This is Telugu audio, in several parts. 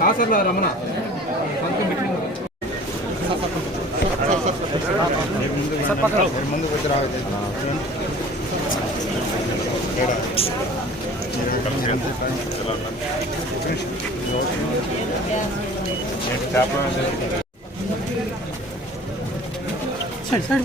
కాసర్ల రమణ ముందు సైడ్ సైడ్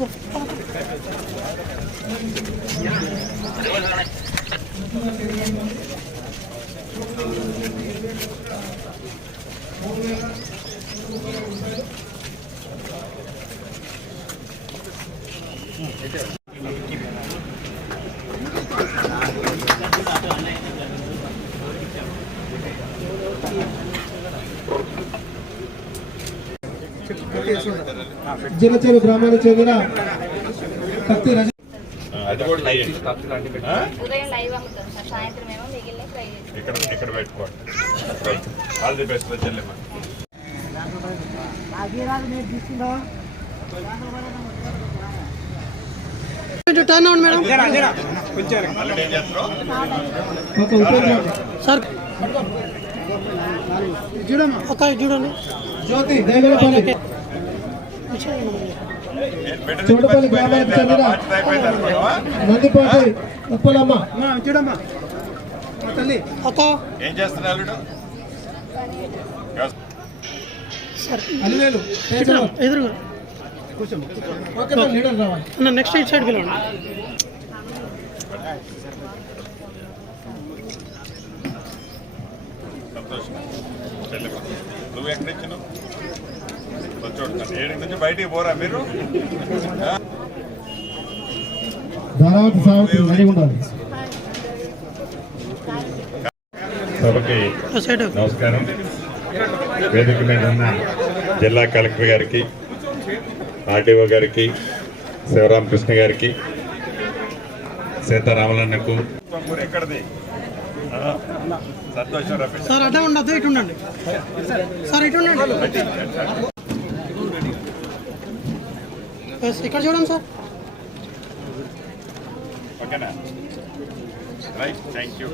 జిల్లచేరు గ్రామానికి చెందిన కత్తి రజ ఉదయం లైవ్ అమ్ముతాం సార్, సాయంత్రం ఏమో మిగిలిన ఫ్రై చేస్తాం. ఇక్కడ పెట్టుకోండి. All the best Chellemma. Turn అవ్వండి మేడం. సార్ చూడమ్మా, ఒక చూడండి. జ్యోతి దేవరపల్లి చూడపల్లి గ్రామానికి చెందిన నందిపాటి ఉప్పలమ్మ చూడమ్మా తల్లి ఒక ఏం చేస్తున్నారు? అలివేలు ఎదురుగా లీడర్ రావాలి. నెక్స్ట్ ఇటు సైడ్కి వెళ్ళండి. సంతోషం. నువ్వు ఎక్కడి నుంచి? ఏడు నుంచి బయటికి పోరా మీరు? సభకి నమస్కారం. వేదిక మీద ఉన్న జిల్లా కలెక్టర్ గారికి, ఆర్డీఓ గారికి, శివరామకృష్ణ గారికి, సీతారామలన్నకు ఎక్కడది సంతోషం. సార్ అటే ఉండదు, ఇటు ఉండండి సార్, ఇటు ఉండండి. ఇక్కడ చూడండి సార్. ఓకేనా? Right, thank you.